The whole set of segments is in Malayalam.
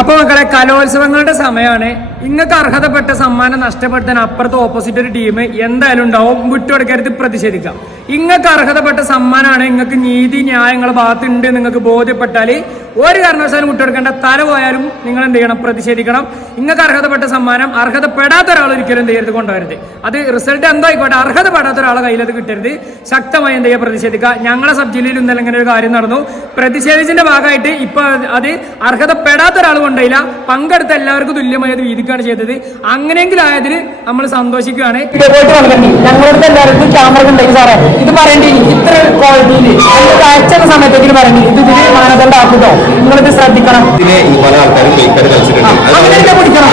അപ്പോൾ മക്കളെ കലോത്സവങ്ങളുടെ സമയമാണ്. നിങ്ങൾക്ക് അർഹതപ്പെട്ട സമ്മാനം നഷ്ടപ്പെടുത്താൻ അപ്പുറത്ത് ഓപ്പോസിറ്റ് ഒരു ടീം എന്തായാലും ഉണ്ടാവും. വിട്ടുകൊടുക്കരുത്, പ്രതിഷേധിക്കാം. നിങ്ങൾക്ക് അർഹതപ്പെട്ട സമ്മാനമാണ്, നിങ്ങൾക്ക് നീതി ന്യായങ്ങളുടെ ഭാഗത്തുണ്ട് നിങ്ങൾക്ക് ബോധ്യപ്പെട്ടാൽ ഒരു കാരണവശാലും വിട്ടുകൊടുക്കേണ്ട. തല പോയാലും നിങ്ങൾ എന്ത് ചെയ്യണം? പ്രതിഷേധിക്കണം. നിങ്ങൾക്ക് അർഹതപ്പെട്ട സമ്മാനം അർഹതപ്പെടാത്ത ഒരാൾ ഒരിക്കലും എന്ത് ചെയ്യരുത്, കൊണ്ടുവരരുത്. അത് റിസൾട്ട് എന്തോ ആയിക്കോട്ടെ, അർഹതപ്പെടാത്ത ഒരാളെ കയ്യിൽ അത് കിട്ടരുത്. ശക്തമായി എന്ത് ചെയ്യുക? പ്രതിഷേധിക്കുക. ഞങ്ങളെ സബ് ജില്ലയിൽ ഇന്നലെ ഇങ്ങനെ ഒരു കാര്യം നടന്നു. പ്രതിഷേധിച്ചതിന്റെ ഭാഗമായിട്ട് ഇപ്പൊ അത് അർഹതപ്പെടാത്ത ഒരാൾ കൊണ്ടില്ല, പങ്കെടുത്ത എല്ലാവർക്കും തുല്യമായി അത് വീതിക്കാണ് ചെയ്തത്. അങ്ങനെയെങ്കിലും ആയതിൽ നമ്മൾ സന്തോഷിക്കുകയാണ്. ഞങ്ങളുടെ എല്ലാവർക്കും ക്യാമറ ഉണ്ടെങ്കിൽ സാറേ ഇത് പറയേണ്ടി, ഇത്ര ക്വാളിറ്റിയിൽ കാഴ്ച സമയത്തേക്ക് പറയേണ്ടി, ഇത് മാനദണ്ഡം ആക്കുട്ടോ, നിങ്ങളിത് ശ്രദ്ധിക്കണം. അങ്ങനെയൊക്കെ പിടിക്കണം.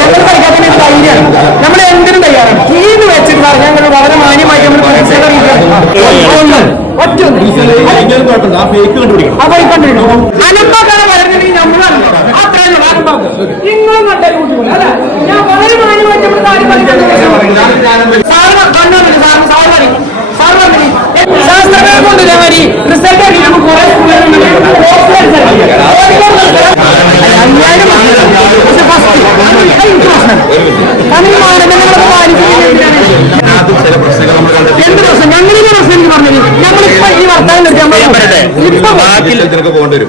ഞങ്ങൾ കളിക്കാത്ത ധൈര്യമാണ്, നമ്മൾ എന്തിനും തയ്യാറാണ്. ടീം വെച്ചിട്ട് ഞങ്ങൾ വളരെ മാന്യമായി നമ്മൾ അനമ്പാക്കാണ് വരുന്നുണ്ടെങ്കിൽ നമ്മൾ നിങ്ങളും കണ്ടാൽ കൂട്ടിക്കൂടെ അല്ല. ഞാൻ വളരെ മാന്യമായിട്ട് ശാസ്ത്രങ്ങളെ കൊണ്ടില്ല മതി റിസൾട്ട് നമുക്ക് കുറെ എന്ത് പ്രശ്നം? ഞങ്ങളിങ്ങനെ പ്രശ്നം എനിക്ക് പറഞ്ഞത് ഞങ്ങളിപ്പോ ഈ വർത്താനം പോകേണ്ടി വരും.